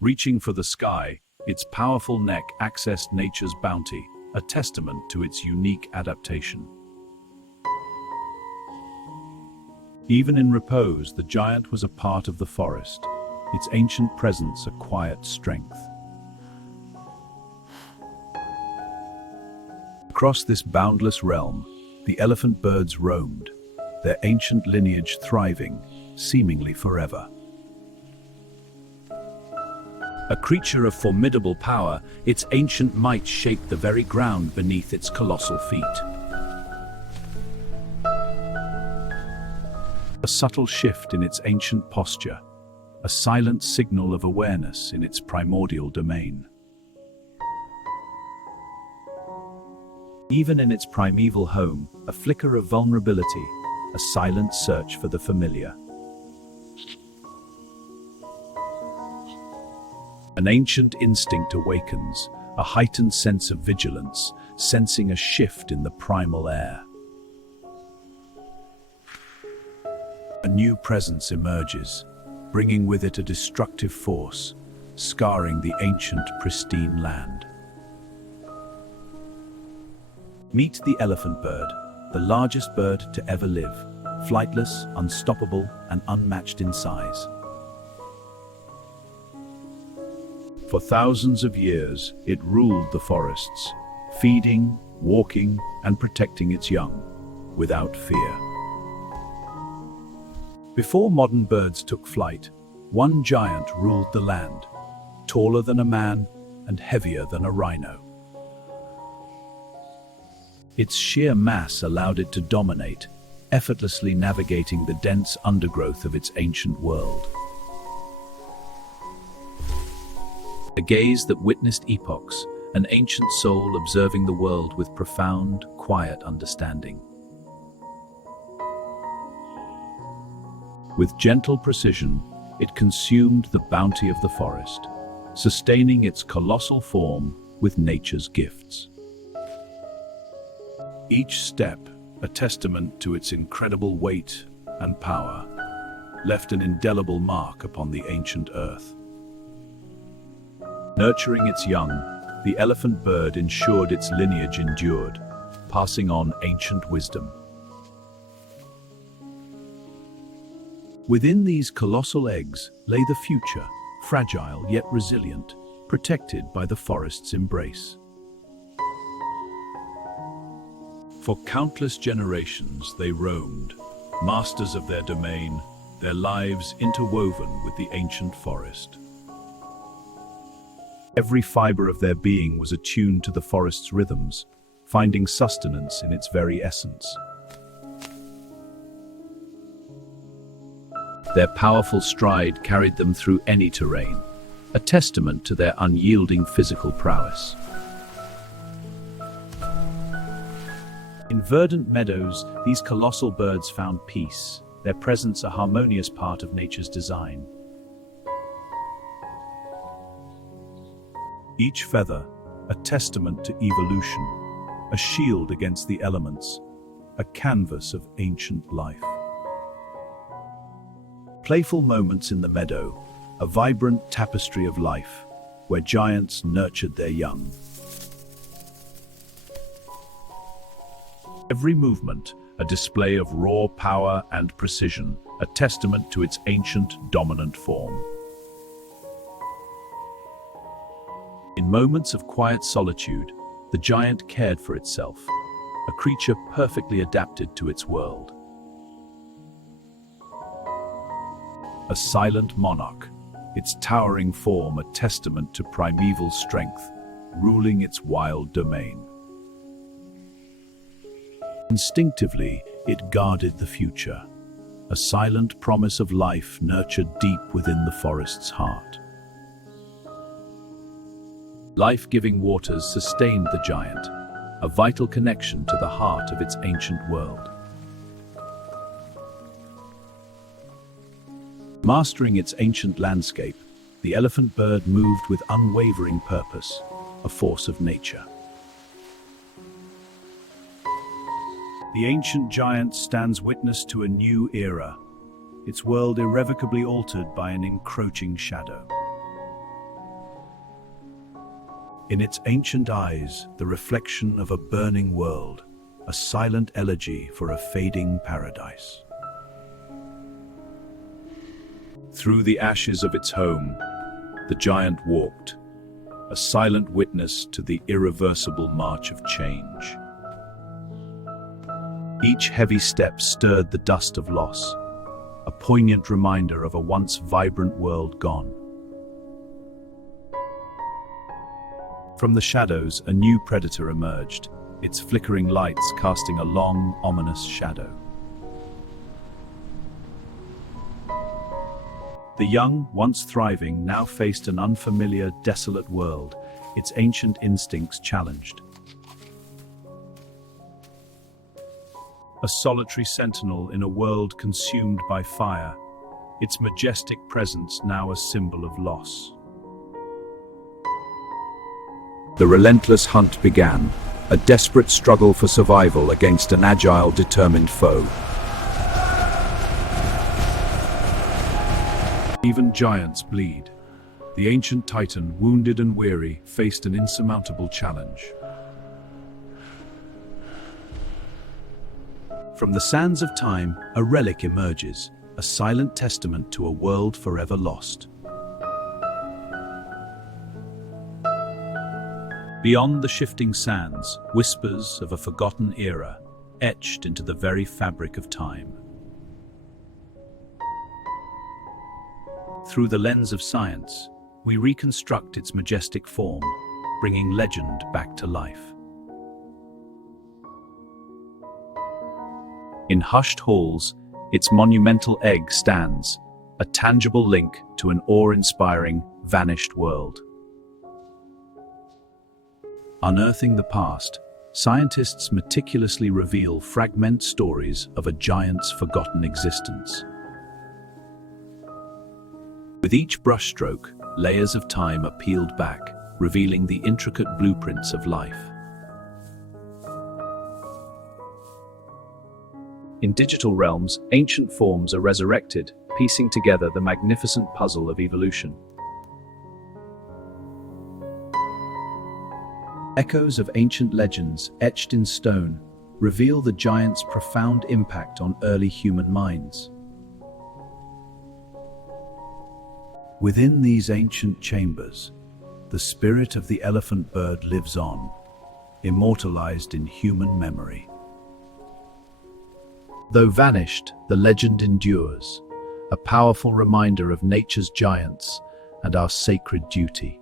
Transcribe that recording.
Reaching for the sky, its powerful neck accessed nature's bounty, a testament to its unique adaptation. Even in repose, the giant was a part of the forest, its ancient presence a quiet strength. Across this boundless realm, the elephant birds roamed, their ancient lineage thriving, seemingly forever. A creature of formidable power, its ancient might shaped the very ground beneath its colossal feet. A subtle shift in its ancient posture, a silent signal of awareness in its primordial domain. Even in its primeval home, a flicker of vulnerability, a silent search for the familiar. An ancient instinct awakens, a heightened sense of vigilance, sensing a shift in the primal air. A new presence emerges, bringing with it a destructive force, scarring the ancient, pristine land. Meet the elephant bird, the largest bird to ever live, flightless, unstoppable, and unmatched in size. For thousands of years, it ruled the forests, feeding, walking, and protecting its young, without fear. Before modern birds took flight, one giant ruled the land, taller than a man and heavier than a rhino. Its sheer mass allowed it to dominate, effortlessly navigating the dense undergrowth of its ancient world. A gaze that witnessed epochs, an ancient soul observing the world with profound, quiet understanding. With gentle precision, it consumed the bounty of the forest, sustaining its colossal form with nature's gifts. Each step, a testament to its incredible weight and power, left an indelible mark upon the ancient earth. Nurturing its young, the elephant bird ensured its lineage endured, passing on ancient wisdom. Within these colossal eggs lay the future, fragile yet resilient, protected by the forest's embrace. For countless generations they roamed, masters of their domain, their lives interwoven with the ancient forest. Every fiber of their being was attuned to the forest's rhythms, finding sustenance in its very essence. Their powerful stride carried them through any terrain, a testament to their unyielding physical prowess. In verdant meadows, these colossal birds found peace, their presence a harmonious part of nature's design. Each feather, a testament to evolution, a shield against the elements, a canvas of ancient life. Playful moments in the meadow, a vibrant tapestry of life, where giants nurtured their young. Every movement, a display of raw power and precision, a testament to its ancient, dominant form. In moments of quiet solitude, the giant cared for itself, a creature perfectly adapted to its world. A silent monarch, its towering form a testament to primeval strength, ruling its wild domain. Instinctively, it guarded the future, a silent promise of life nurtured deep within the forest's heart. Life-giving waters sustained the giant, a vital connection to the heart of its ancient world. Mastering its ancient landscape, the elephant bird moved with unwavering purpose, a force of nature. The ancient giant stands witness to a new era, its world irrevocably altered by an encroaching shadow. In its ancient eyes, the reflection of a burning world, a silent elegy for a fading paradise. Through the ashes of its home, the giant walked, a silent witness to the irreversible march of change. Each heavy step stirred the dust of loss, a poignant reminder of a once vibrant world gone. From the shadows, a new predator emerged, its flickering lights casting a long, ominous shadow. The young, once thriving, now faced an unfamiliar, desolate world, its ancient instincts challenged. A solitary sentinel in a world consumed by fire, its majestic presence now a symbol of loss. The relentless hunt began, a desperate struggle for survival against an agile, determined foe. Even giants bleed. The ancient titan, wounded and weary, faced an insurmountable challenge. From the sands of time, a relic emerges, a silent testament to a world forever lost. Beyond the shifting sands, whispers of a forgotten era, etched into the very fabric of time. Through the lens of science, we reconstruct its majestic form, bringing legend back to life. In hushed halls, its monumental egg stands, a tangible link to an awe-inspiring, vanished world. Unearthing the past, scientists meticulously reveal fragment stories of a giant's forgotten existence. With each brushstroke, layers of time are peeled back, revealing the intricate blueprints of life. In digital realms, ancient forms are resurrected, piecing together the magnificent puzzle of evolution. Echoes of ancient legends, etched in stone, reveal the giant's profound impact on early human minds. Within these ancient chambers, the spirit of the elephant bird lives on, immortalized in human memory. Though vanished, the legend endures, a powerful reminder of nature's giants and our sacred duty.